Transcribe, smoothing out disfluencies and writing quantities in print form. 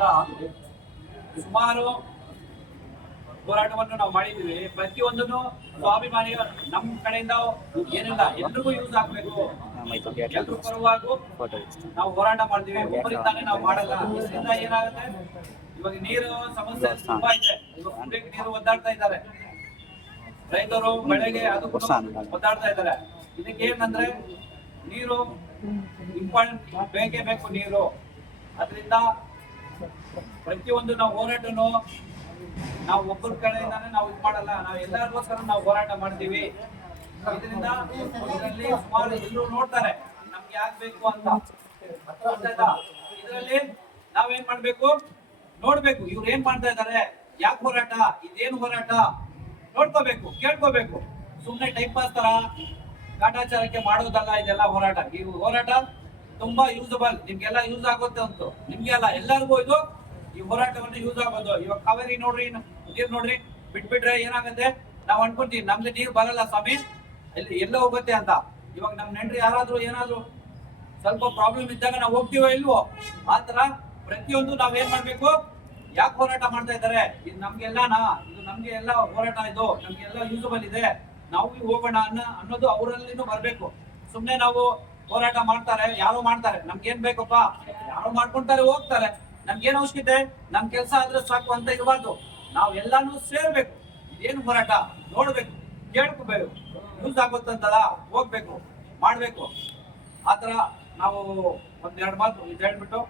ವರ್ಷದಿಂದ ಸುಮಾರು ಹೋರಾಟವನ್ನು ನಾವು ಮಾಡಿದ್ವಿ. ಪ್ರತಿಯೊಂದನ್ನು ಸ್ವಾಭಿಮಾನಿ ನಮ್ಮ ಕಡೆಯಿಂದ ಏನಿಲ್ಲ, ಎಲ್ರಿಗೂ ಯೂಸ್ ಆಗ್ಬೇಕು, ಎಲ್ರೂ ಪರವಾಗೂ ನಾವು ಹೋರಾಟ ಮಾಡ್ತೀವಿ. ಒಬ್ಬರಿಂದಾನೇ ನಾವು ಮಾಡಲ್ಲ. ಇದರಿಂದ ಏನಾಗುತ್ತೆ, ಇವಾಗ ನೀರು ಸಮಸ್ಯೆ ತುಂಬಾ ಇದೆ. ಇವಾಗ ಕುಡಿಯಕ್ಕೆ ನೀರು ಒದ್ದಾಡ್ತಾ ಇದ್ದಾರೆ ರೈತರು, ಬೆಳೆಗೆ ಅದು ಒದ್ದಾಡ್ತಾ ಇದ್ದಾರೆ. ಇದಕ್ಕೆ ಏನಂದ್ರೆ ನೀರು ಇಂಪಾರ್ಟೆಂಟ್, ಬೇಕೇ ಬೇಕು ನೀರು. ಅದರಿಂದ ಪ್ರತಿಯೊಂದು ನಾವು ಹೋರಾಟನು ನಾವು ಒಬ್ಬರ ಕಡೆಯಿಂದಾನೆ ನಾವು ಇದು ಮಾಡಲ್ಲ, ನಾವು ಎಲ್ಲರಿಗೋಸ್ಕರ ನಾವು ಹೋರಾಟ ಮಾಡ್ತೀವಿ. ಇದರಿಂದ ಇದರಲ್ಲಿ ಸುಮಾರು ಎಲ್ಲರೂ ನೋಡ್ತಾರೆ ನಮ್ಗೆ ಯಾಕೆ ಬೇಕು ಅಂತ. ಇದರಲ್ಲಿ ನಾವೇನ್ ಮಾಡ್ಬೇಕು, ನೋಡ್ಬೇಕು ಇವ್ರು ಏನ್ ಮಾಡ್ತಾ ಇದಾರೆ, ಯಾಕೆ ಹೋರಾಟ, ಇದೇನು ಹೋರಾಟ ನೋಡ್ಕೋಬೇಕು, ಕೇಳ್ಕೋಬೇಕು. ಸುಮ್ನೆ ಟೈಮ್ ಪಾಸ್ ತರ ಕಾಟಾಚಾರಕ್ಕೆ ಮಾಡೋದಲ್ಲ ಇದೆಲ್ಲ ಹೋರಾಟ. ಈ ಹೋರಾಟ ತುಂಬಾ ಯೂಸಬಲ್, ನಿಮ್ಗೆಲ್ಲ ಯೂಸ್ ಆಗುತ್ತೆ ಅಂತ, ನಿಮ್ಗೆ ಅಲ್ಲ ಎಲ್ಲರಿಗೂ ಇದು ಈ ಹೋರಾಟವನ್ನು ಯೂಸ್ ಆಗೋದು. ಇವಾಗ ಕಾವೇರಿ ನೋಡ್ರಿ, ನೀರ್ ನೋಡ್ರಿ, ಬಿಟ್ಬಿಟ್ರೆ ಏನಾಗುತ್ತೆ, ನಾವ್ ಅನ್ಕೊಂತೀವಿ ನಮ್ದು ನೀರ್ ಬರಲ್ಲ ಸ್ವಾಮಿ, ಎಲ್ಲ ಹೋಗುತ್ತೆ ಅಂತ. ಇವಾಗ ನಮ್ ನೆಂಟ್ರಿ ಯಾರಾದ್ರೂ ಏನಾದ್ರು ಸ್ವಲ್ಪ ಪ್ರಾಬ್ಲಮ್ ಇದ್ದಾಗ ನಾವು ಹೋಗ್ತೀವೋ ಇಲ್ವೋ, ಆತರ ಪ್ರತಿಯೊಂದು ನಾವೇನ್ ಮಾಡ್ಬೇಕು, ಯಾಕೆ ಹೋರಾಟ ಮಾಡ್ತಾ ಇದ್ದಾರೆ, ಇದು ನಮ್ಗೆಲ್ಲನಾ, ಇದು ನಮ್ಗೆ ಎಲ್ಲ ಹೋರಾಟ, ಇದು ನಮ್ಗೆಲ್ಲ ಯೂಸಬಲ್ ಇದೆ, ನಾವು ಹೋಗೋಣ ಅನ್ನೋದು ಅವರಲ್ಲಿನೂ ಬರ್ಬೇಕು. ಸುಮ್ನೆ ನಾವು ಹೋರಾಟ ಮಾಡ್ತಾರೆ, ಯಾರೋ ಮಾಡ್ತಾರೆ, ನಮ್ಗೇನ್ ಬೇಕಪ್ಪ, ಯಾರೋ ಮಾಡ್ಕೊಂತಾರೆ ಹೋಗ್ತಾರೆ, ನಮ್ಗೇನ್ ಅವಶ್ಯಕತೆ, ನಮ್ ಕೆಲಸ ಆದ್ರೆ ಸಾಕು ಅಂತ ಇರಬಾರ್ದು. ನಾವ್ ಎಲ್ಲಾನು ಸೇರ್ಬೇಕು. ಇದೇನು ಹೋರಾಟ ನೋಡ್ಬೇಕು, ಕೇಳ್ಕೋಬೇಕು, ಯೂಸ್ ಆಗುತ್ತಂತಲ್ಲ ಹೋಗ್ಬೇಕು, ಮಾಡ್ಬೇಕು. ಆತರ ನಾವು ಒಂದೆರಡು ಮಾತು ಇದು ಹೇಳ್ಬಿಟ್ಟು